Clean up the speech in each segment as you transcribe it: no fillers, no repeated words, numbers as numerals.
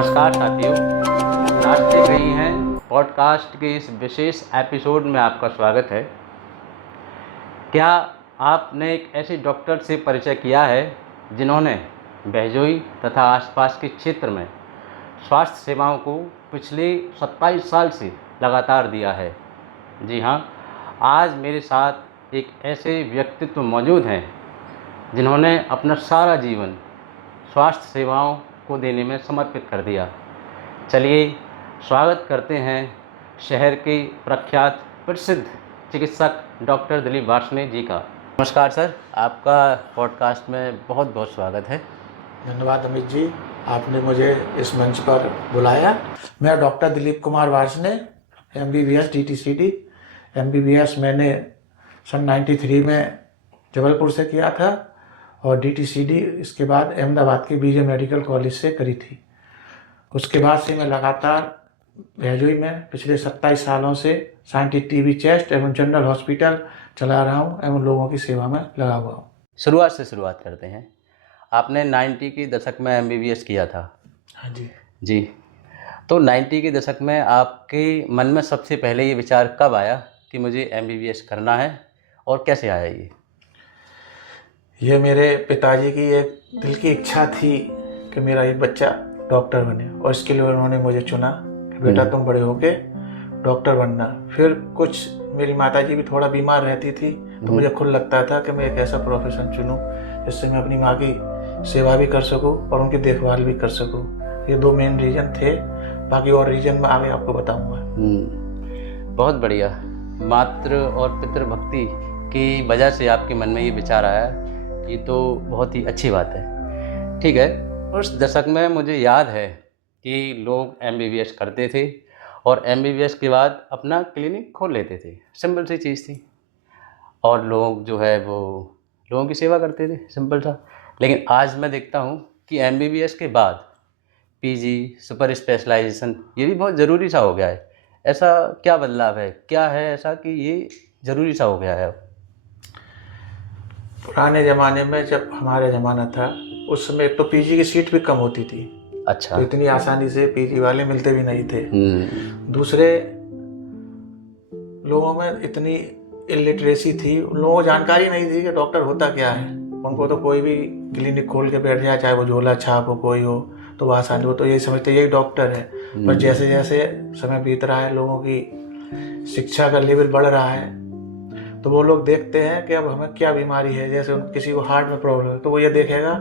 नमस्कार साथियों, नाश्ते कहीं हैं पॉडकास्ट के इस विशेष एपिसोड में आपका स्वागत है। क्या आपने एक ऐसे डॉक्टर से परिचय किया है जिन्होंने बहजोई तथा आसपास के क्षेत्र में स्वास्थ्य सेवाओं को पिछले 27 साल से लगातार दिया है? जी हाँ, आज मेरे साथ एक ऐसे व्यक्तित्व मौजूद हैं जिन्होंने अपना सारा जीवन स्वास्थ्य सेवाओं को देने में समर्पित कर दिया। चलिए स्वागत करते हैं शहर के प्रख्यात प्रसिद्ध चिकित्सक डॉक्टर दिलीप वार्ष्णेय जी का। नमस्कार सर, आपका पॉडकास्ट में बहुत बहुत स्वागत है। धन्यवाद अमित जी, आपने मुझे इस मंच पर बुलाया। मैं doctor Dilip Kumar Varshney, MBBS DTCD। MBBS मैंने सन 93 में जबलपुर से किया था और DTCD इसके बाद अहमदाबाद के BJ मेडिकल कॉलेज से करी थी। उसके बाद से मैं लगातार बहजोई में पिछले 27 सालों से साइंटिफिक TB चेस्ट एवं जनरल हॉस्पिटल चला रहा हूँ एवं लोगों की सेवा में लगा हुआ हूँ। शुरुआत से शुरुआत करते हैं। आपने 90 के दशक में MBBS किया था। हाँ जी जी, तो 90 के दशक में आपके मन में सबसे पहले ये विचार कब आया कि मुझे MBBS करना है और कैसे आया ये मेरे पिताजी की एक दिल की इच्छा थी कि मेरा एक बच्चा डॉक्टर बने और इसके लिए उन्होंने मुझे चुना कि बेटा तुम बड़े होके डॉक्टर बनना। फिर कुछ मेरी माताजी भी थोड़ा बीमार रहती थी तो मुझे खुद लगता था कि मैं एक ऐसा प्रोफेशन चुनूं जिससे मैं अपनी माँ की सेवा भी कर सकूं और उनकी देखभाल भी कर सकूं। ये दो मेन रीज़न थे, बाकी और रीज़न मैं आगे आपको बताऊंगा। बहुत बढ़िया। मातृ और पितृभक्ति की वजह से आपके मन में ये विचार आया, ये तो बहुत ही अच्छी बात है। ठीक है, उस दशक में मुझे याद है कि लोग MBBS करते थे और MBBS के बाद अपना क्लिनिक खोल लेते थे। सिंपल सी चीज़ थी और लोग जो है वो लोगों की सेवा करते थे, सिंपल सा। लेकिन आज मैं देखता हूँ कि MBBS के बाद PG, सुपर स्पेशलाइजेशन ये भी बहुत ज़रूरी सा हो गया है। ऐसा क्या बदलाव है, क्या है ऐसा कि ये ज़रूरी सा हो गया है? पुराने ज़माने में जब हमारा ज़माना था उस समय तो PG की सीट भी कम होती थी। अच्छा। तो इतनी आसानी से PG वाले मिलते भी नहीं थे। दूसरे लोगों में इतनी इलिटरेसी थी, लोगों को जानकारी नहीं थी कि डॉक्टर होता क्या है। उनको तो कोई भी क्लिनिक खोल के बैठ जाए, चाहे वो झोला छाप हो कोई हो, तो वो आसानी हो तो यही समझते यही डॉक्टर है। पर जैसे जैसे समय बीत रहा है, लोगों की शिक्षा का लेवल बढ़ रहा है, तो वो लोग देखते हैं कि अब हमें क्या बीमारी है। जैसे किसी को हार्ट में प्रॉब्लम है तो वो ये देखेगा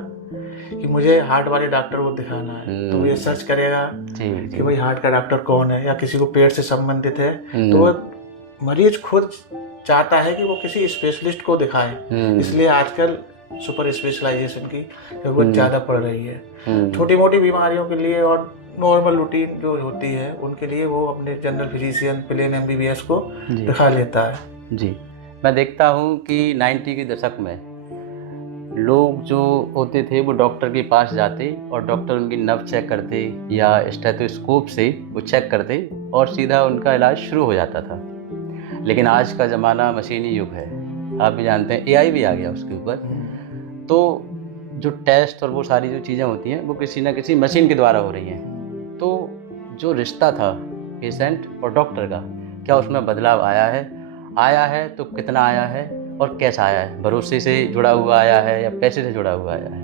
कि मुझे हार्ट वाले डॉक्टर को दिखाना है, तो वो ये सर्च करेगा कि भाई हार्ट का डॉक्टर कौन है, या किसी को पेट से संबंधित है तो वो मरीज खुद चाहता है कि वो किसी स्पेशलिस्ट को दिखाए। इसलिए आजकल सुपर स्पेशलाइजेशन की जरूरत ज़्यादा पड़ रही है। छोटी मोटी बीमारियों के लिए और नॉर्मल रूटीन जो होती है उनके लिए वो अपने जनरल फिजिशियन प्लेन MBBS को दिखा लेता है। जी, मैं देखता हूँ कि 90 के दशक में लोग जो होते थे वो डॉक्टर के पास जाते और डॉक्टर उनकी नब्ज चेक करते या स्टेथोस्कोप से वो चेक करते और सीधा उनका इलाज शुरू हो जाता था। लेकिन आज का ज़माना मशीनी युग है, आप भी जानते हैं, AI भी आ गया उसके ऊपर। तो जो टेस्ट और वो सारी जो चीज़ें होती हैं वो किसी ना किसी मशीन के द्वारा हो रही हैं। तो जो रिश्ता था पेशेंट और डॉक्टर का, क्या उसमें बदलाव आया है तो कितना आया है और कैसा आया है? भरोसे से जुड़ा हुआ आया है या पैसे से जुड़ा हुआ आया है?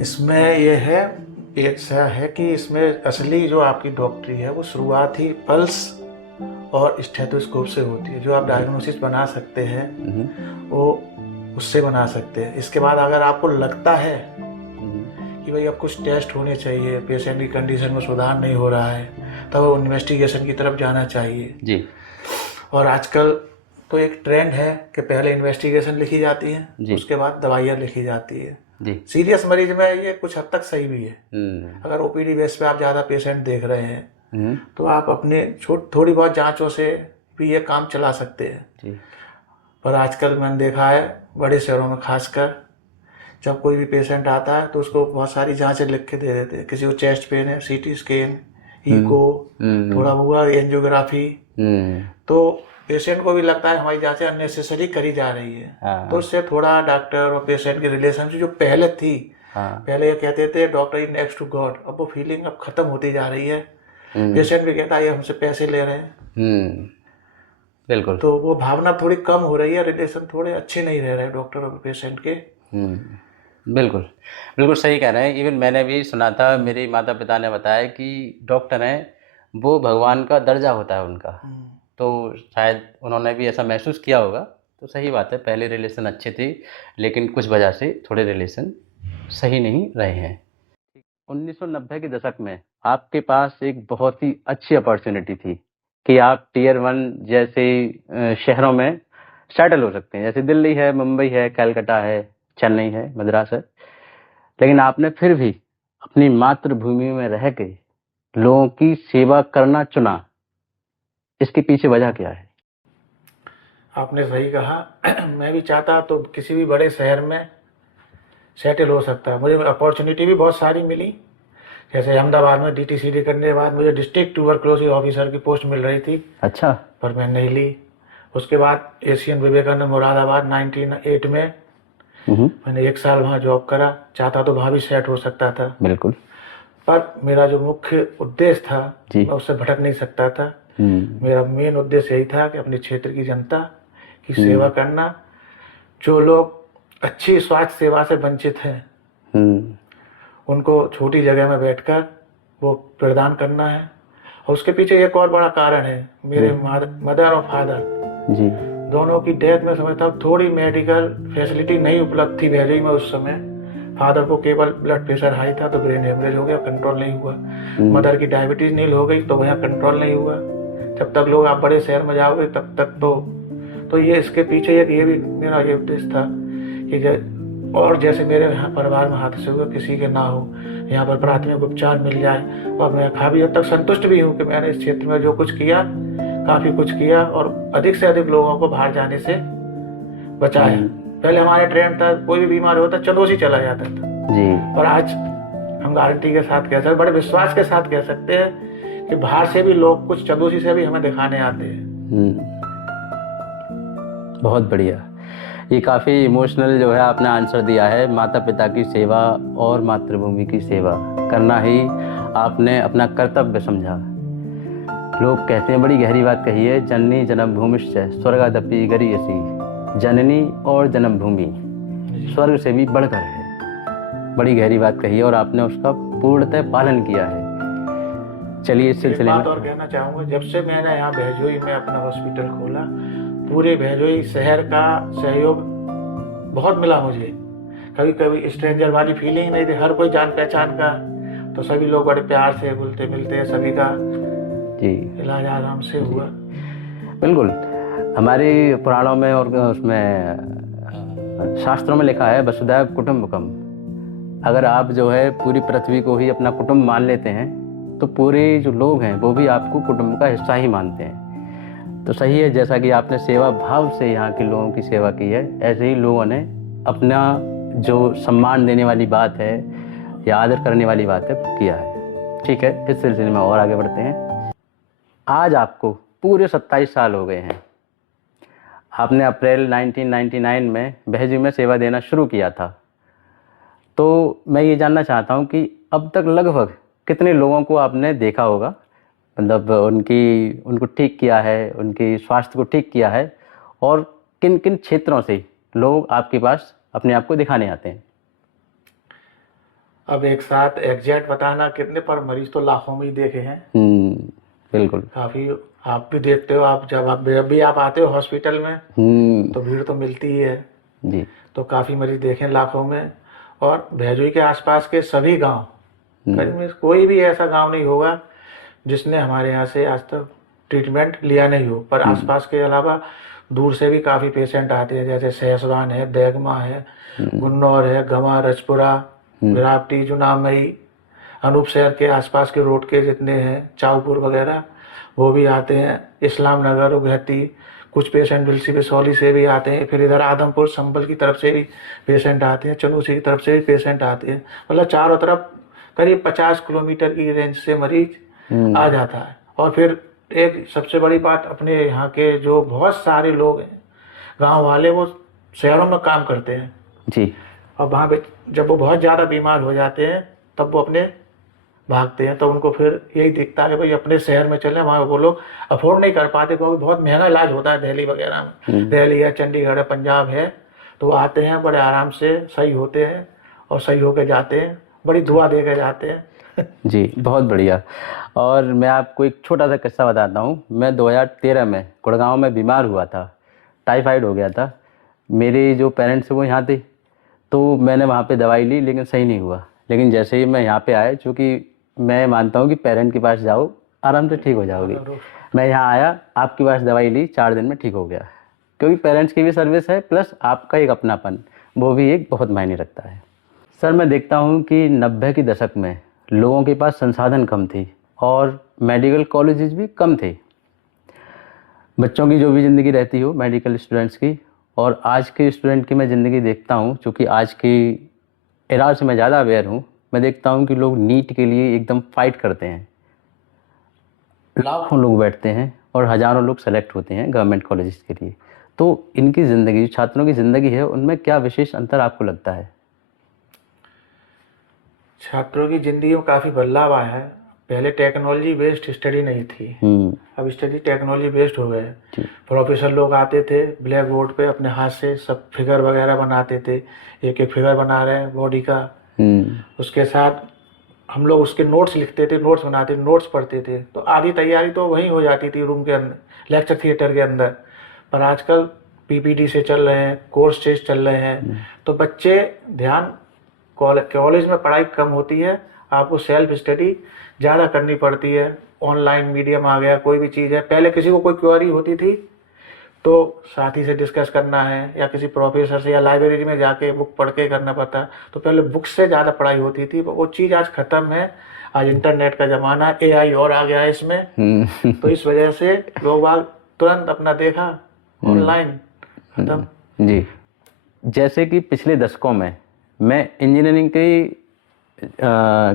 इसमें यह है, ऐसा है कि इसमें असली जो आपकी डॉक्टरी है वो शुरुआत ही पल्स और स्टेथोस्कोप से होती है। जो आप डायग्नोसिस बना सकते हैं वो उससे बना सकते हैं। इसके बाद अगर आपको लगता है कि भाई अब कुछ टेस्ट होने चाहिए, पेशेंट की कंडीशन में सुधार नहीं हो रहा है, तब वो इन्वेस्टिगेशन की तरफ जाना चाहिए जी। और आजकल तो एक ट्रेंड है कि पहले इन्वेस्टिगेशन लिखी जाती है, उसके बाद दवाइयाँ लिखी जाती है। सीरियस मरीज में ये कुछ हद तक सही भी है। अगर OPD बेस पे आप ज़्यादा पेशेंट देख रहे हैं तो आप अपने थोड़ी बहुत जांचों से भी ये काम चला सकते हैं। पर आजकल मैंने देखा है बड़े शहरों में खासकर, जब कोई भी पेशेंट आता है तो उसको बहुत सारी जांचें लिख के दे देते हैं। किसी को चेस्ट पेन है, CT स्कैन, इको, थोड़ा हुआ एंजियोग्राफी, तो पेशेंट को भी लगता है हमारी जांचें अननेसेसरी करी जा रही है। तो उससे थोड़ा डॉक्टर और पेशेंट की रिलेशन जो पहले थी हाँ। पहले ये कहते थे doctor is next to God, अब वो फीलिंग अब खत्म होती जा रही है। पेशेंट भी कहता है ये हमसे पैसे ले रहे हैं, बिल्कुल। तो वो भावना थोड़ी कम हो रही है, रिलेशन थोड़े अच्छे नहीं रह रहे डॉक्टर और पेशेंट के। बिल्कुल बिल्कुल सही कह रहे हैं। इवन मैंने भी सुना था, मेरे माता पिता ने बताया कि डॉक्टर हैं वो भगवान का दर्जा होता है उनका, तो शायद उन्होंने भी ऐसा महसूस किया होगा। तो सही बात है, पहले रिलेशन अच्छे थे लेकिन कुछ वजह से थोड़े रिलेशन सही नहीं रहे हैं। 1990 के दशक में आपके पास एक बहुत ही अच्छी अपॉर्चुनिटी थी कि आप टियर 1 जैसे शहरों में सेटल हो सकते हैं, जैसे दिल्ली है, मुंबई है, कलकत्ता है, चेन्नई है, मद्रास है। लेकिन आपने फिर भी अपनी मातृभूमि में रह के लोगों की सेवा करना चुना, इसके पीछे वजह क्या है? आपने सही कहा। मैं भी चाहता तो किसी भी बड़े शहर में सेटल हो सकता है। मुझे अपॉर्चुनिटी भी बहुत सारी मिली, जैसे अहमदाबाद में DTCD करने के बाद मुझे डिस्ट्रिक्ट ट्यूबरक्लोसिस ऑफिसर की पोस्ट मिल रही थी। अच्छा। पर मैं नहीं ली। उसके बाद एशियन विवेकानंद मुरादाबाद 1908 में मैंने 1 साल वहाँ जॉब करा। चाहता तो वहाँ भी सेट हो सकता था, बिल्कुल। पर मेरा जो मुख्य उद्देश्य था जी। मैं उससे भटक नहीं सकता था। मेरा मेन उद्देश्य यही था कि अपने क्षेत्र की जनता की सेवा करना, जो लोग अच्छी स्वास्थ्य सेवा से वंचित हैं उनको छोटी जगह में बैठकर वो प्रदान करना है। और उसके पीछे एक और बड़ा कारण है, मेरे मदर और फादर जी दोनों की डेथ में समझता हूँ थोड़ी मेडिकल फैसिलिटी नहीं उपलब्ध थी भैजई में उस समय। फादर को केवल ब्लड प्रेशर हाई था तो ब्रेन हेमरेज हो गया, कंट्रोल नहीं हुआ। मदर की डायबिटीज नील हो गई तो वह कंट्रोल नहीं हुआ। जब तक लोग आप बड़े शहर में जाओगे तब तक तो ये इसके पीछे एक ये भी मेरा ये उद्देश्य था कि और जैसे मेरे यहाँ परिवार में हादसे हुए किसी के ना हो, यहाँ पर प्राथमिक उपचार मिल जाए। और मैं काफ़ी हद तक संतुष्ट भी हूँ कि मैंने इस क्षेत्र में जो कुछ किया, काफ़ी कुछ किया और अधिक से अधिक लोगों को बाहर जाने से बचाया। पहले हमारे ट्रेंड था कोई भी बीमार होता चंदोसी चला जाता था जी, पर आज हम गारंटी के साथ कह सकते, बड़े विश्वास के साथ कह सकते हैं कि बाहर से भी लोग कुछ चंदोसी से भी हमें दिखाने आते हैं। बहुत बढ़िया। ये काफ़ी इमोशनल जो है आपने आंसर दिया है। माता पिता की सेवा और मातृभूमि की सेवा करना ही आपने अपना कर्तव्य समझा। लोग कहते हैं, बड़ी गहरी बात कही है, जननी जन्मभूमिश्च स्वर्गादपि गरीयसी। जननी और जन्मभूमि स्वर्ग से भी बढ़कर है। बड़ी गहरी बात कही है और आपने उसका पूर्णतः पालन किया है। चलिए इस सिलसिले में और कहना चाहूँगा, जब से मैंने यहाँ भैजोई में अपना हॉस्पिटल खोला, पूरे भैजोई शहर का सहयोग बहुत मिला मुझे। कभी कभी स्ट्रेंजर वाली फीलिंग नहीं थी, हर कोई जान पहचान का, तो सभी लोग बड़े प्यार से घुलते मिलते हैं, सभी का जी इलाज आराम से हुआ। बिल्कुल, हमारे पुराणों में और उसमें शास्त्रों में लिखा है वसुधैव कुटुंबकम। अगर आप जो है पूरी पृथ्वी को ही अपना कुटुंब मान लेते हैं तो पूरे जो लोग हैं वो भी आपको कुटुंब का हिस्सा ही मानते हैं। तो सही है, जैसा कि आपने सेवा भाव से यहाँ के लोगों की सेवा की है, ऐसे ही लोगों ने अपना जो सम्मान देने वाली बात है या आदर करने वाली बात है वो किया है। ठीक है, इस सिलसिले में और आगे बढ़ते हैं। आज आपको पूरे 27 साल हो गए हैं। आपने अप्रैल 1999 में भैजोई में सेवा देना शुरू किया था। तो मैं ये जानना चाहता हूँ कि अब तक लगभग कितने लोगों को आपने देखा होगा, मतलब उनको ठीक किया है, उनकी स्वास्थ्य को ठीक किया है, और किन किन क्षेत्रों से लोग आपके पास अपने आप को दिखाने आते हैं? अब एक साथ एग्जैक्ट बताना कितने, पर मरीज तो लाखों में ही देखे हैं। बिल्कुल। काफ़ी आप भी देखते हो, आप जब भी आप आते हो हॉस्पिटल में तो भीड़ तो मिलती ही है जी। तो काफ़ी मरीज देखे लाखों में। और भैजोई के आसपास के सभी गांव, करीब में कोई भी ऐसा गांव नहीं होगा जिसने हमारे यहाँ से आज तक ट्रीटमेंट लिया नहीं हो। पर आसपास के अलावा दूर से भी काफ़ी पेशेंट आते हैं, जैसे सहसवान है, देगमा है, गुन्नौर है, गंवा, रजपुरा, विरापटी, जुनामई, अनूप शहर के आसपास के रोड के जितने हैं, चाऊपुर वगैरह, वो भी आते हैं। इस्लाम नगर, उगहती, कुछ पेशेंट बिलसी बिसौली से भी आते हैं। फिर इधर आदमपुर संभल की तरफ से भी पेशेंट आते हैं, चनूसी की तरफ से भी पेशेंट आते हैं। मतलब चारों तरफ करीब 50 किलोमीटर की रेंज से मरीज आ जाता है। और फिर एक सबसे बड़ी बात, अपने यहाँ के जो बहुत सारे लोग हैं गांव वाले, वो शहरों में काम करते हैं जी। और वहाँ पे जब वो बहुत ज़्यादा बीमार हो जाते हैं तब वो अपने भागते हैं। तो उनको फिर यही दिखता है कि भाई अपने शहर में चलें, वहाँ वो लोग अफोर्ड नहीं कर पाते क्योंकि बहुत महंगा इलाज होता है दिल्ली वगैरह में। दिल्ली है, चंडीगढ़ है, पंजाब है, तो वो आते हैं बड़े आराम से सही होते हैं और सही होके जाते हैं, बड़ी दुआ दे के जाते हैं। जी, बहुत बढ़िया। और मैं आपको एक छोटा सा किस्सा बताता हूँ। मैं 2013 में गुड़गांव में बीमार हुआ था, टाइफाइड हो गया था। मेरे जो पेरेंट्स हैं वो यहाँ थे, तो मैंने वहाँ पे दवाई ली लेकिन सही नहीं हुआ। लेकिन जैसे ही मैं यहाँ पे आया, चूँकि मैं मानता हूँ कि पेरेंट के पास जाओ आराम से ठीक हो जाओगे, मैं यहाँ आया, आपके पास दवाई ली, 4 दिन में ठीक हो गया। क्योंकि पेरेंट्स की भी सर्विस है प्लस आपका एक अपनापन, वो भी एक बहुत मायने रखता है। सर, मैं देखता हूँ कि 90 के दशक में लोगों के पास संसाधन कम थे और मेडिकल कॉलेजेस भी कम थे। बच्चों की जो भी ज़िंदगी रहती हो मेडिकल स्टूडेंट्स की, और आज के स्टूडेंट की मैं ज़िंदगी देखता हूँ, चूँकि आज की एरा से मैं ज़्यादा अवेयर हूँ। मैं देखता हूँ कि लोग नीट के लिए एकदम फाइट करते हैं, लाखों लोग बैठते हैं और हज़ारों लोग सेलेक्ट होते हैं गवर्नमेंट कॉलेजेस के लिए। तो इनकी ज़िंदगी, जो छात्रों की ज़िंदगी है, उनमें क्या विशेष अंतर आपको लगता है? छात्रों की ज़िंदगी में काफ़ी बदलाव आया है। पहले टेक्नोलॉजी बेस्ड स्टडी नहीं थी, अब स्टडी टेक्नोलॉजी बेस्ड हो गए। प्रोफेसर लोग आते थे, ब्लैक बोर्ड पे अपने हाथ से सब फिगर वगैरह बनाते थे, एक एक फिगर बना रहे हैं बॉडी का। उसके साथ हम लोग उसके नोट्स लिखते थे, नोट्स बनाते थे, नोट्स पढ़ते थे, तो आधी तैयारी तो वहीं हो जाती थी रूम के अंदर, लेक्चर थिएटर के अंदर। पर आजकल पीपीटी से चल रहे हैं, कोर्स टेस्ट चल रहे हैं, तो बच्चे ध्यान, कॉलेज में पढ़ाई कम होती है, आपको सेल्फ स्टडी ज़्यादा करनी पड़ती है। ऑनलाइन मीडियम आ गया, कोई भी चीज़ है। पहले किसी को कोई क्वेरी होती थी तो साथी से डिस्कस करना है या किसी प्रोफेसर से या लाइब्रेरी में जाके बुक पढ़ के करना पड़ता, तो पहले बुक से ज़्यादा पढ़ाई होती थी। वो चीज़ आज ख़त्म है। आज इंटरनेट का ज़माना, एआई और आ गया है इसमें, तो इस वजह से लोग बाग तुरंत अपना देखा ऑनलाइन, खत्म। जी, जैसे कि पिछले दशकों में मैं इंजीनियरिंग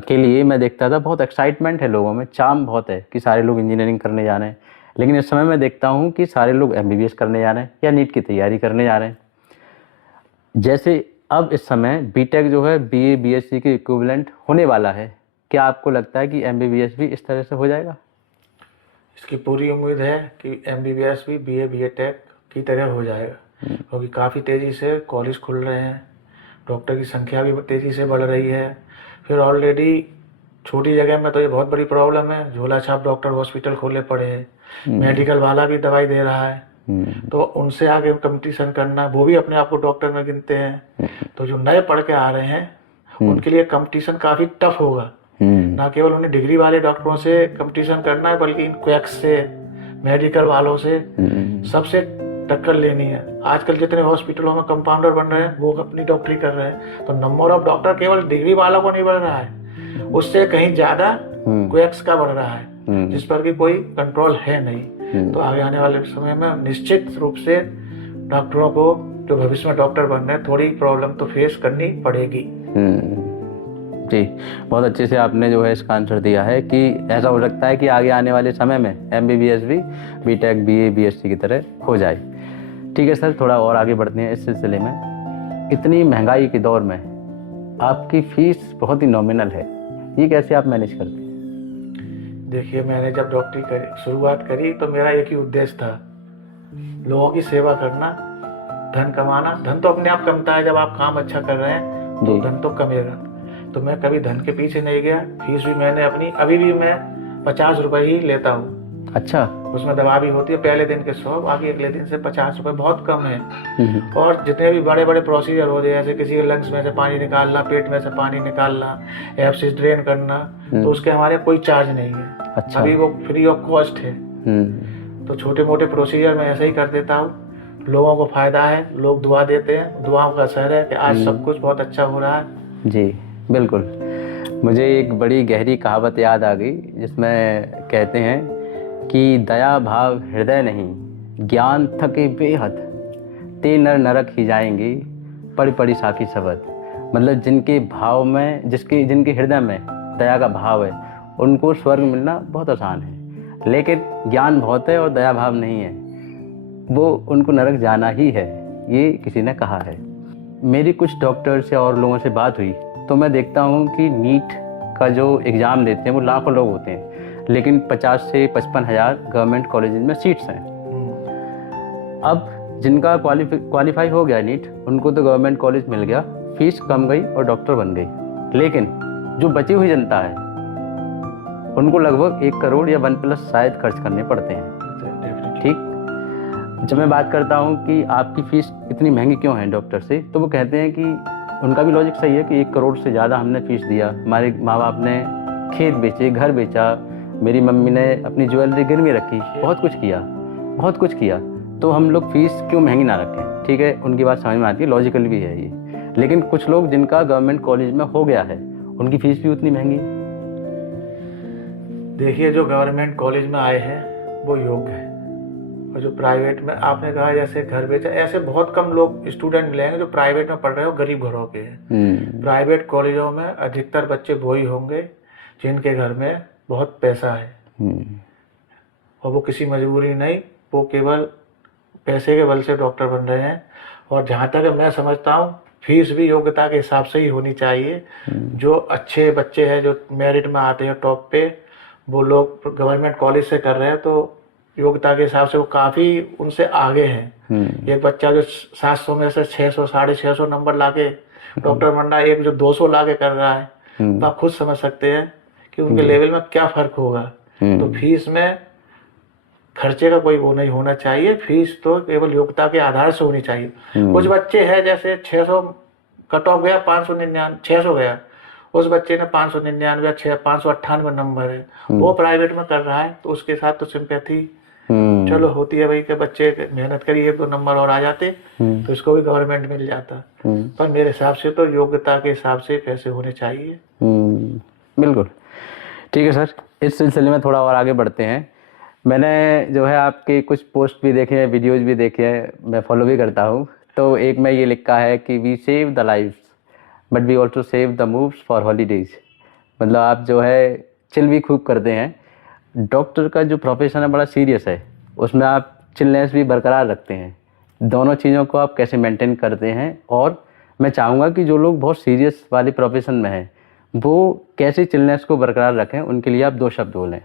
के लिए मैं देखता था बहुत एक्साइटमेंट है लोगों में, चार्म बहुत है कि सारे लोग इंजीनियरिंग करने जा रहे हैं। लेकिन इस समय मैं देखता हूँ कि सारे लोग एमबीबीएस करने जा रहे हैं या नीट की तैयारी करने जा रहे हैं। जैसे अब इस समय बीटेक जो है बीए बीएससी के इक्विवेलेंट होने वाला है, क्या आपको लगता है कि एमबीबीएस भी इस तरह से हो जाएगा? इसकी पूरी उम्मीद है कि एमबीबीएस भी बीए बीटेक की तरह हो जाएगा, क्योंकि काफ़ी तेज़ी से कॉलेज खुल रहे हैं, डॉक्टर की संख्या भी तेज़ी से बढ़ रही है। फिर ऑलरेडी छोटी जगह में तो ये बहुत बड़ी प्रॉब्लम है, झोला छाप डॉक्टर हॉस्पिटल खोले पड़े हैं, मेडिकल वाला भी दवाई दे रहा है, तो उनसे आगे कंपटीशन करना, वो भी अपने आप को डॉक्टर में गिनते हैं। तो जो नए पढ़ के आ रहे हैं उनके लिए कंपटीशन काफ़ी टफ होगा। ना केवल उन्हें डिग्री वाले डॉक्टरों से कंपटीशन करना है, बल्कि इन क्वैक्स से, मेडिकल वालों से, सबसे टक्कर लेनी है। आजकल जितने हॉस्पिटलों में कंपाउंडर बन रहे हैं वो अपनी डॉक्टरी कर रहे हैं, तो नंबर ऑफ डॉक्टर केवल डिग्री वालों को नहीं बढ़ रहा है, उससे कहीं ज़्यादा क्वैक्स का बढ़ रहा है, जिस पर कि कोई कंट्रोल है नहीं। तो आगे आने वाले समय में निश्चित रूप से डॉक्टरों को, जो भविष्य में डॉक्टर बन रहे हैं, थोड़ी प्रॉब्लम तो फेस करनी पड़ेगी। जी, बहुत अच्छे से आपने जो है इसका आंसर दिया है कि ऐसा हो सकता है कि आगे आने वाले समय में एमबीबीएस भी बीटेक बीए बीएससी की तरह हो जाए। ठीक है सर, थोड़ा और आगे बढ़ते हैं इस सिलसिले में। इतनी महंगाई के दौर में आपकी फीस बहुत ही नॉमिनल है, ये कैसे आप मैनेज करते हैं? देखिए, मैंने जब डॉक्टरी शुरुआत करी तो मेरा एक ही उद्देश्य था, लोगों की सेवा करना, धन कमाना। धन तो अपने आप कमता है, जब आप काम अच्छा कर रहे हैं तो धन तो कमेगा। तो मैं कभी धन के पीछे नहीं गया। फीस भी मैंने अपनी, अभी भी मैं 50 रुपये ही लेता हूँ। अच्छा, उसमें दवा भी होती है, पहले दिन के 100, बाकी अगले दिन से 50 रुपये, बहुत कम है। और जितने भी बड़े बड़े प्रोसीजर हो जाए, जैसे किसी के लंग्स में से पानी निकालना, पेट में से पानी निकालना, एब्सिस ड्रेन करना, तो उसके हमारे कोई चार्ज नहीं है। अच्छा। अभी वो फ्री ऑफ कॉस्ट है। तो छोटे मोटे प्रोसीजर मैं ऐसे ही कर देता हूँ, लोगों को फायदा है, लोग दुआ देते हैं, दुआओं का असर है कि आज सब कुछ बहुत अच्छा हो रहा है। जी बिल्कुल। मुझे एक बड़ी गहरी कहावत याद आ गई, जिसमें कहते हैं कि दया भाव हृदय नहीं, ज्ञान थके बेहद, ते नर नरक ही जाएंगे, पड़ी पड़ी साखी शबद। मतलब जिनके भाव में, जिनके हृदय में दया का भाव है, उनको स्वर्ग मिलना बहुत आसान है। लेकिन ज्ञान बहुत है और दया भाव नहीं है, वो उनको नरक जाना ही है, ये किसी ने कहा है। मेरी कुछ डॉक्टर्स या और लोगों से बात हुई तो मैं देखता हूँ कि नीट का जो एग्ज़ाम देते हैं वो लाखों लोग होते हैं, लेकिन 50 से 55 हज़ार गवर्नमेंट कॉलेज में सीट्स हैं। अब जिनका क्वालिफाई हो गया नीट, उनको तो गवर्नमेंट कॉलेज मिल गया, फीस कम गई और डॉक्टर बन गई। लेकिन जो बची हुई जनता है उनको लगभग 1 करोड़ या 1+ शायद खर्च करने पड़ते हैं। ठीक, जब मैं बात करता हूँ कि आपकी फ़ीस इतनी महंगी क्यों है डॉक्टर से, तो वो कहते हैं कि उनका भी लॉजिक सही है कि 1 करोड़ से ज़्यादा हमने फ़ीस दिया, हमारे माँ बाप ने खेत बेचे, घर बेचा, मेरी मम्मी ने अपनी ज्वेलरी गिरवी रखी, बहुत कुछ किया, तो हम लोग फ़ीस क्यों महंगी ना रखें। ठीक है, उनकी बात समझ में आती है, लॉजिकल भी है ये। लेकिन कुछ लोग जिनका गवर्नमेंट कॉलेज में हो गया है उनकी फ़ीस भी उतनी महंगी है। देखिए, जो गवर्नमेंट कॉलेज में आए हैं वो योग्य है, और जो प्राइवेट में आपने कहा जैसे घर बेचा, ऐसे बहुत कम लोग स्टूडेंट मिलेंगे जो प्राइवेट में पढ़ रहे हो, गरीब घरों के हैं। प्राइवेट कॉलेजों में अधिकतर बच्चे वही होंगे जिनके घर में बहुत पैसा है, और वो किसी मजबूरी नहीं, वो केवल पैसे के बल से डॉक्टर बन रहे हैं। और जहाँ तक मैं समझता हूँ, फीस भी योग्यता के हिसाब से ही होनी चाहिए। जो अच्छे बच्चे हैं, जो मेरिट में आते हैं टॉप पे, वो लोग गवर्नमेंट कॉलेज से कर रहे हैं, तो योग्यता के हिसाब से वो काफ़ी उनसे आगे हैं। एक बच्चा जो 700 में से 600 650 नंबर लाके डॉक्टर बन रहा है, एक जो 200 लाके कर रहा है, तो आप खुद समझ सकते हैं कि उनके लेवल में क्या फ़र्क होगा। तो फीस में खर्चे का कोई वो नहीं होना चाहिए, फीस तो केवल योग्यता के आधार से होनी चाहिए। कुछ बच्चे हैं जैसे 600 कट ऑफ गया, 599 600 गया, उस बच्चे ने 599 या 598 नंबर है, वो प्राइवेट में कर रहा है, तो उसके साथ तो सिंपैथी चलो होती है भाई, कि बच्चे मेहनत करिए 1-2 नंबर और आ जाते तो इसको भी गवर्नमेंट मिल जाता। पर मेरे हिसाब से तो योग्यता के हिसाब से पैसे होने चाहिए। बिल्कुल ठीक है सर, इस सिलसिले में थोड़ा और आगे बढ़ते हैं। मैंने जो है आपके कुछ पोस्ट भी देखे हैं, वीडियोज़ भी देखे हैं, मैं फॉलो भी करता हूँ। तो एक में ये लिखा है कि we save the life but we also save the moves for holidays. मतलब आप जो है चिल भी खूब करते हैं। डॉक्टर का जो प्रोफेशन है बड़ा सीरियस है, उसमें आप चिलनेस भी बरकरार रखते हैं। दोनों चीज़ों को आप कैसे मेंटेन करते हैं? और मैं चाहूँगा कि जो लोग बहुत सीरियस वाले प्रोफेशन में हैं वो कैसे चिलनेस को बरकरार रखें, उनके लिए आप 2 शब्द बोलें।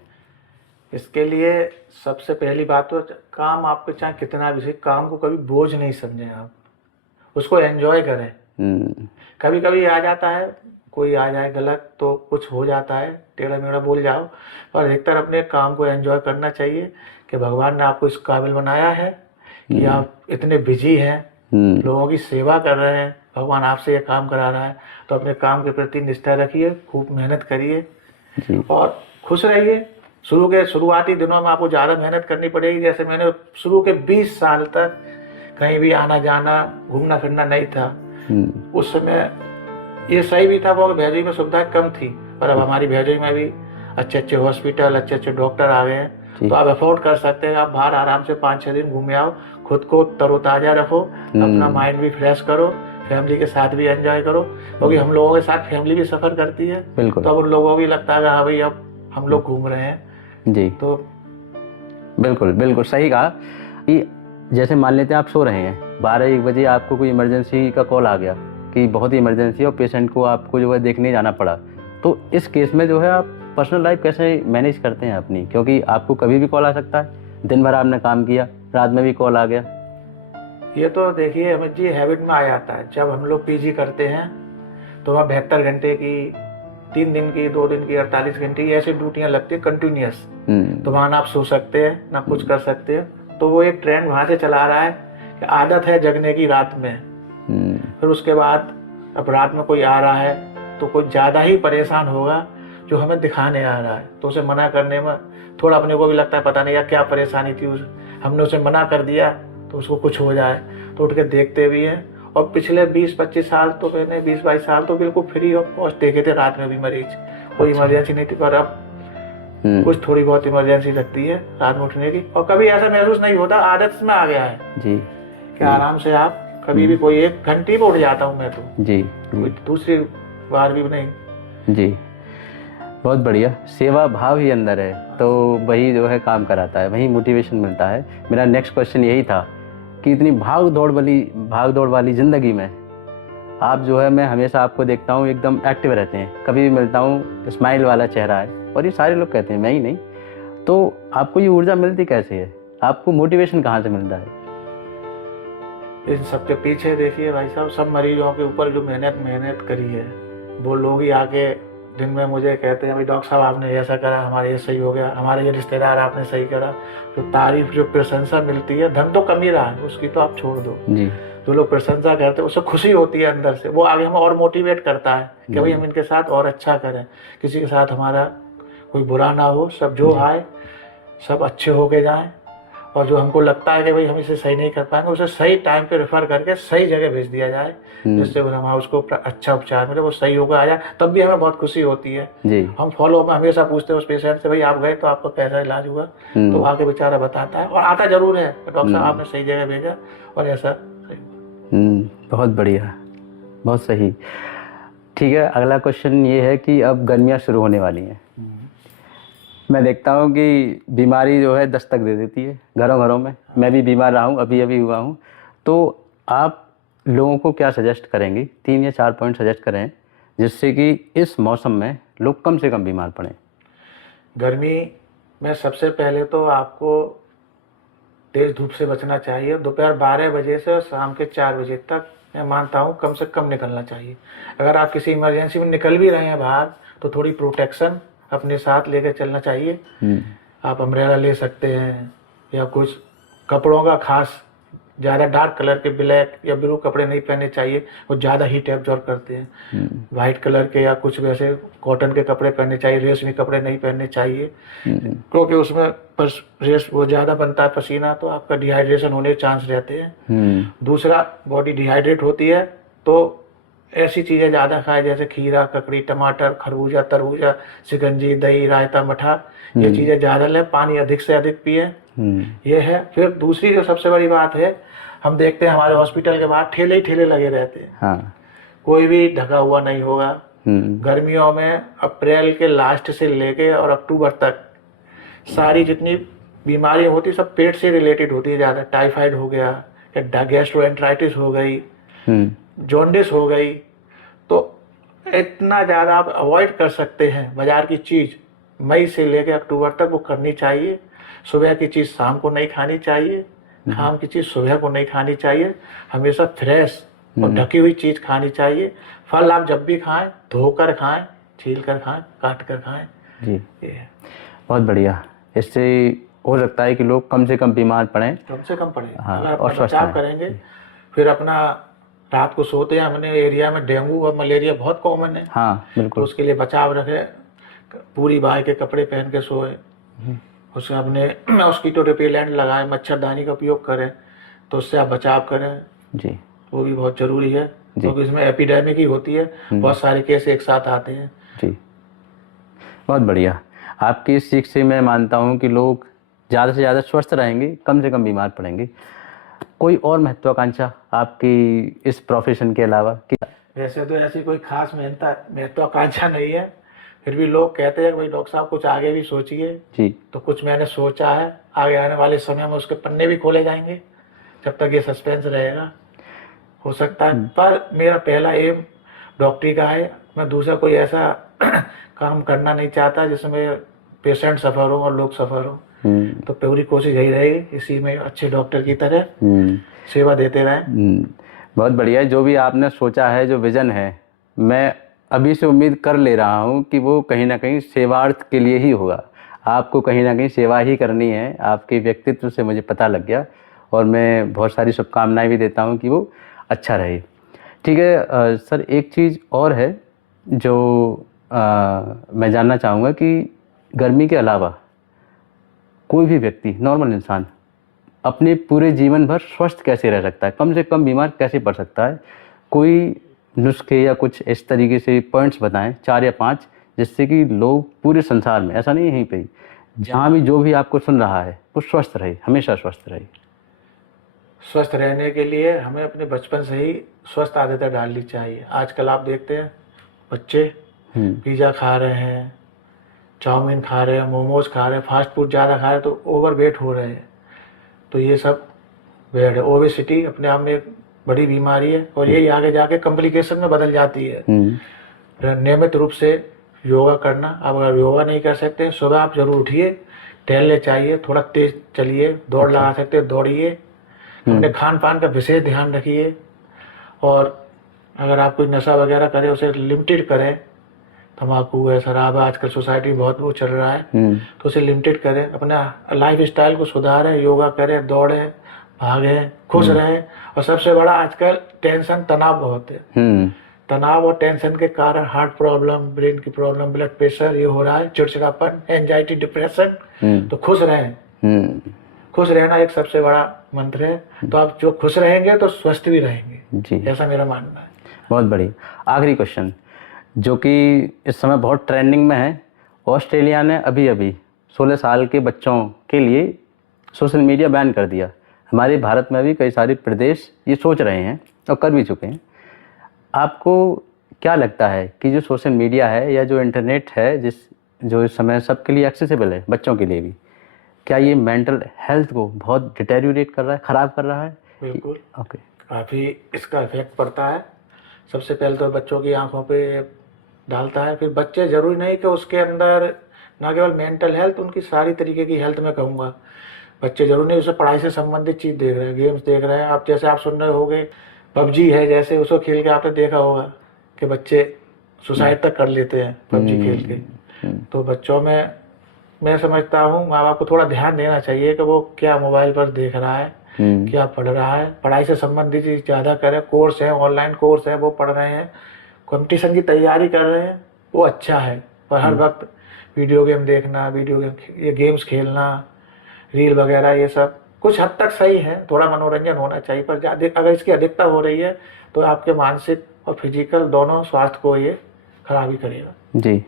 इसके लिए सबसे पहली बात तो, काम आपके चाहे कितना भी, काम को कभी बोझ नहीं समझें, आप उसको एंजॉय करें। कभी कभी आ जाता है, कोई आ जाए गलत तो कुछ हो जाता है, टेढ़ा मेढ़ा बोल जाओ, पर अधिकतर अपने काम को एंजॉय करना चाहिए कि भगवान ने आपको इस काबिल बनाया है कि आप इतने बिजी हैं, लोगों की सेवा कर रहे हैं, भगवान आपसे ये काम करा रहा है, तो अपने काम के प्रति निष्ठा रखिए, खूब मेहनत करिए और खुश रहिए। शुरुआती दिनों में आपको ज़्यादा मेहनत करनी पड़ेगी। जैसे मैंने शुरू के 20 साल तक कहीं भी आना जाना, घूमना फिरना नहीं था। उस समय ये सही भी था, वो भैजोई में सुविधाएं कम थी, पर अब हमारी भैजोई में भी अच्छे अच्छे हॉस्पिटल, अच्छे अच्छे डॉक्टर आ गए हैं, तो आप अफोर्ड कर सकते हैं। आप बाहर आराम से 5-6 दिन घूमे आओ, खुद को तरोताज़ा रखो, अपना माइंड भी फ्रेश करो, फैमिली के साथ भी एंजॉय करो, क्योंकि हम लोगों के साथ फैमिली भी सफ़र करती है, तो अब उन लोगों को भी लगता है हाँ भाई अब हम लोग घूम रहे हैं जी। तो बिल्कुल सही कहा कि जैसे मान लेते हैं आप सो रहे हैं, 12-1 बजे आपको कोई इमरजेंसी का कॉल आ गया कि बहुत ही इमरजेंसी और पेशेंट को आपको जो है देखने जाना पड़ा, तो इस केस में जो है आप पर्सनल लाइफ कैसे मैनेज करते हैं अपनी? क्योंकि आपको कभी भी कॉल आ सकता है, दिन भर आपने काम किया, रात में भी कॉल आ गया। ये तो देखिए अमित जी, हैबिट में आ जाता है। जब हम लोग पीजी करते हैं तो वहाँ 72 घंटे की, 3 दिन की, 2 दिन की, 48 घंटे की ऐसी ड्यूटियाँ लगती है कंटिन्यूस। तो वहाँ ना आप सो सकते हैं ना कुछ कर सकते हैं, तो वो एक ट्रेंड वहाँ से चला रहा है कि आदत है जगने की रात में। फिर उसके बाद अब रात में कोई आ रहा है तो कोई ज़्यादा ही परेशान होगा जो हमें दिखाने आ रहा है, तो उसे मना करने में थोड़ा अपने को भी लगता है पता नहीं यार क्या परेशानी थी, हमने उसे मना कर दिया तो उसको कुछ हो जाए, तो उठ के देखते भी हैं। और पिछले 20-25 साल तो मैंने 20-22 साल तो बिल्कुल फ्री ऑफ कॉस्ट देखे थे रात में भी मरीज, कोई इमरजेंसी नहीं थी। पर अब कुछ थोड़ी बहुत इमरजेंसी लगती है रात में उठने की, और कभी ऐसा महसूस नहीं होता, आदत में आ गया है जी कि आराम से आप कभी भी, कोई 1 घंटे में उठ जाता हूँ मैं तो जी, कोई दूसरी बार भी नहीं जी। बहुत बढ़िया, सेवा भाव ही अंदर है तो वही जो है काम कराता है, वही मोटिवेशन मिलता है। मेरा नेक्स्ट क्वेश्चन यही था कि इतनी भाग दौड़ वाली ज़िंदगी में आप जो है, मैं हमेशा आपको देखता हूँ एकदम एक्टिव रहते हैं, कभी भी मिलता हूँ स्माइल वाला चेहरा है, और ये सारे लोग कहते हैं, मैं ही नहीं। तो आपको ये ऊर्जा मिलती कैसे है? आपको मोटिवेशन कहाँ से मिलता है? इन सबके पीछे देखिए भाई साहब, सब मरीजों के ऊपर जो मेहनत करी है, वो लोग ही आके दिन में मुझे कहते हैं भाई डॉक्टर साहब आपने ऐसा करा, हमारा ये सही हो गया, हमारे ये रिश्तेदार आपने सही करा। जो तारीफ, जो प्रशंसा मिलती है, धन तो कम ही रहा है उसकी तो आप छोड़ दो जी। जो लोग प्रशंसा करते हैं उससे खुशी होती है अंदर से, वो आगे हमें और मोटिवेट करता है कि भाई हम इनके साथ और अच्छा करें, किसी के साथ हमारा कोई बुरा ना हो, सब जो आए सब अच्छे होके जाएं। और जो हमको लगता है कि भाई हम इसे सही नहीं कर पाएंगे, उसे सही टाइम पे रेफर करके सही जगह भेज दिया जाए, जिससे हम उसको अच्छा उपचार मिले, वो सही होकर आ जाए, तब भी हमें बहुत खुशी होती है जी। हम फॉलो अप में हमेशा पूछते हैं उस पेशेंट से, भाई आप गए तो आपका कैसा इलाज हुआ, तो आके बेचारा बताता है और आता जरूर है, डॉक्टर साहब आपने सही जगह भेजा और ऐसा सही हुआ। बहुत बढ़िया, बहुत सही। ठीक है, अगला क्वेश्चन ये है कि अब गर्मियाँ शुरू होने वाली हैं। मैं देखता हूँ कि बीमारी जो है दस्तक दे देती है घरों घरों में। मैं भी बीमार रहा हूँ, अभी हुआ हूँ। तो आप लोगों को क्या सजेस्ट करेंगे? 3 या 4 पॉइंट सजेस्ट करें जिससे कि इस मौसम में लोग कम से कम बीमार पड़ें। गर्मी में सबसे पहले तो आपको तेज़ धूप से बचना चाहिए। दोपहर 12 बजे से शाम के 4 बजे तक मैं मानता हूँ कम से कम निकलना चाहिए। अगर आप किसी इमरजेंसी में निकल भी रहे हैं बाहर तो थोड़ी प्रोटेक्शन अपने साथ लेकर चलना चाहिए। आप अम्ब्रेला ले सकते हैं या कुछ कपड़ों का खास ज़्यादा डार्क कलर के ब्लैक या ब्लू कपड़े नहीं पहनने चाहिए, वो ज़्यादा हीट एब्जॉर्ब करते हैं। वाइट कलर के या कुछ वैसे कॉटन के कपड़े पहनने चाहिए, रेशमी कपड़े नहीं पहनने चाहिए क्योंकि उसमें रेस वो ज़्यादा बनता है पसीना, तो आपका डिहाइड्रेशन होने के चांस रहते हैं। दूसरा, बॉडी डिहाइड्रेट होती है तो ऐसी चीज़ें ज़्यादा खाएं जैसे खीरा, ककड़ी, टमाटर, खरबूजा, तरबूजा, शिकंजी, दही, रायता, मठा, ये चीज़ें ज़्यादा लें। पानी अधिक से अधिक पिए, ये है। फिर दूसरी जो सबसे बड़ी बात है, हम देखते हैं हमारे हॉस्पिटल के बाहर ठेले ही ठेले लगे रहते हैं। हाँ। कोई भी ढका हुआ नहीं होगा। गर्मियों में अप्रैल के लास्ट से लेके और अक्टूबर तक सारी जितनी बीमारियाँ होती सब पेट से रिलेटेड होती है ज़्यादा। टाइफाइड हो गया या गैस्ट्रोएंटराइटिस हो गई, जॉन्डिस हो गई, तो इतना ज़्यादा आप अवॉइड कर सकते हैं। बाज़ार की चीज़ मई से लेकर अक्टूबर तक वो करनी चाहिए। सुबह की चीज़ शाम को नहीं खानी चाहिए, शाम की चीज़ सुबह को नहीं खानी चाहिए। हमेशा फ्रेश और ढकी हुई चीज़ खानी चाहिए। फल आप जब भी खाएं धोकर खाएं, छील कर खाएं, काट कर खाएं। जी, ये बहुत बढ़िया। इससे हो सकता है कि लोग कम से कम बीमार पड़ें, कम से कम पड़े। हाँ, अगर और अपना बचाव करेंगे। फिर अपना रात को सोते हैं, अपने एरिया में डेंगू और मलेरिया बहुत कॉमन है। हाँ बिल्कुल। तो उसके लिए बचाव रखें, पूरी बाह के कपड़े पहन के सोए, उसमें अपने मॉस्किटो रिपेलेंट लगाएं, मच्छरदानी का उपयोग करें, तो उससे आप बचाव करें जी। वो भी बहुत ज़रूरी है क्योंकि इसमें एपिडेमिक ही होती है, बहुत सारे केस एक साथ आते हैं। जी, बहुत बढ़िया। आपकी इस सीख से मैं मानता हूँ कि लोग ज़्यादा से ज़्यादा स्वस्थ रहेंगे, कम से कम बीमार पड़ेंगे। कोई और महत्वाकांक्षा आपकी इस प्रोफेशन के अलावा? वैसे तो ऐसी कोई खास महत्वाकांक्षा नहीं है, फिर भी लोग कहते हैं कि भाई डॉक्टर साहब कुछ आगे भी सोचिए जी। तो कुछ मैंने सोचा है। आगे आने वाले समय में उसके पन्ने भी खोले जाएंगे, जब तक ये सस्पेंस रहेगा हो सकता है। पर मेरा पहला एम डॉक्टरी का है। मैं दूसरा कोई ऐसा काम करना नहीं चाहता जिसमें पेशेंट सफ़र हो और लोग सफ़र हो। तो पूरी कोशिश यही रहेगी इसी में अच्छे डॉक्टर की तरह सेवा देते रहें। बहुत बढ़िया। जो भी आपने सोचा है, जो विज़न है, मैं अभी से उम्मीद कर ले रहा हूँ कि वो कहीं ना कहीं सेवार्थ के लिए ही होगा। आपको कहीं ना कहीं सेवा ही करनी है। आपके व्यक्तित्व से मुझे पता लग गया और मैं बहुत सारी शुभकामनाएं भी देता हूँ कि वो अच्छा रहे। ठीक है सर, एक चीज़ और है जो मैं जानना चाहूँगा कि गर्मी के अलावा कोई भी व्यक्ति, नॉर्मल इंसान, अपने पूरे जीवन भर स्वस्थ कैसे रह सकता है, कम से कम बीमार कैसे पड़ सकता है? कोई नुस्खे या कुछ इस तरीके से पॉइंट्स बताएं, 4 या 5, जिससे कि लोग पूरे संसार में, ऐसा नहीं यहीं पे ही, जहाँ भी जो भी आपको सुन रहा है वो स्वस्थ रहे, हमेशा स्वस्थ रहे। स्वस्थ रहने के लिए हमें अपने बचपन से ही स्वस्थ आदतें डालनी चाहिए। आजकल आप देखते हैं बच्चे पिज़्ज़ा खा रहे हैं, चाउमीन खा रहे हैं, मोमोज खा रहे हैं, फास्ट फूड ज़्यादा खा रहे हैं, तो ओवर वेट हो रहे हैं। तो ये सब बैड है। ओबेसिटी अपने आप में एक बड़ी बीमारी है और यही आगे जाके कॉम्प्लिकेशन में बदल जाती है। नियमित रूप से योगा करना, आप अगर योगा नहीं कर सकते सुबह आप जरूर उठिए, टहलने चाहिए, थोड़ा तेज चलिए, दौड़ लगा सकते दौड़िए, अपने खान पान का विशेष ध्यान रखिए और अगर आप कोई नशा वगैरह करें उसे लिमिटेड करें। तम्बाकू है, शराब है, आजकल सोसाइटी में बहुत वो चल रहा है, तो उसे लिमिटेड करें, अपना लाइफ स्टाइल को सुधारें, योगा करें, दौड़ें, भागें, खुश रहें। और सबसे बड़ा आजकल टेंशन तनाव बहुत है, तनाव और टेंशन के कारण हार्ट प्रॉब्लम, ब्रेन की प्रॉब्लम, ब्लड प्रेशर ये हो रहा है, चिड़चिड़ापन, एंजाइटी, डिप्रेशन। तो खुश रहें, खुश रहना एक सबसे बड़ा मंत्र है। तो आप जो खुश रहेंगे तो स्वस्थ भी रहेंगे जी, ऐसा मेरा मानना है। बहुत बढ़िया। आखिरी क्वेश्चन जो कि इस समय बहुत ट्रेंडिंग में है, ऑस्ट्रेलिया ने अभी अभी 16 साल के बच्चों के लिए सोशल मीडिया बैन कर दिया। हमारे भारत में भी कई सारे प्रदेश ये सोच रहे हैं और कर भी चुके हैं। आपको क्या लगता है कि जो सोशल मीडिया है या जो इंटरनेट है जो इस समय सबके लिए एक्सेसिबल है, बच्चों के लिए भी, क्या ये मेंटल हेल्थ को बहुत डिटेरियोरेट कर रहा है, ख़राब कर रहा है? बिल्कुल, ओके, काफ़ी इसका इफेक्ट पड़ता है। सबसे पहले तो बच्चों की आंखों पे डालता है, फिर बच्चे ज़रूरी नहीं कि उसके अंदर ना केवल मेंटल हेल्थ, उनकी सारी तरीके की हेल्थ में कहूँगा। बच्चे जरूरी नहीं उसे पढ़ाई से संबंधित चीज़ देख रहे हैं, गेम्स देख रहे हैं। आप जैसे आप सुन रहे होंगे पबजी है, जैसे उसको खेल के आपने देखा होगा कि बच्चे सुसाइड तक कर लेते हैं पबजी खेल के। तो बच्चों में मैं समझता हूँ माँ बाप को थोड़ा ध्यान देना चाहिए कि वो क्या मोबाइल पर देख रहा है, क्या पढ़ रहा है। पढ़ाई से संबंधित चीज़ ज़्यादा करें, कोर्स है, ऑनलाइन कोर्स है वो पढ़ रहे हैं, कंपटीशन की तैयारी कर रहे हैं, वो अच्छा है। पर हर वक्त वीडियो गेम देखना, ये गेम्स खेलना, रील वगैरह, ये सब कुछ हद तक सही है, थोड़ा मनोरंजन होना चाहिए, पर अगर इसकी अधिकता हो रही है तो आपके मानसिक और फिजिकल दोनों स्वास्थ्य को ये खराब ही करेगा जी।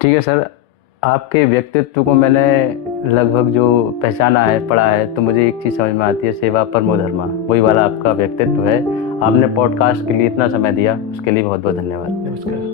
ठीक है सर, आपके व्यक्तित्व को मैंने लगभग जो पहचाना है, पढ़ा है, तो मुझे एक चीज़ समझ में आती है, सेवा परमो धर्मा, वही वाला आपका व्यक्तित्व है। आपने पॉडकास्ट के लिए इतना समय दिया, उसके लिए बहुत बहुत धन्यवाद। नमस्कार।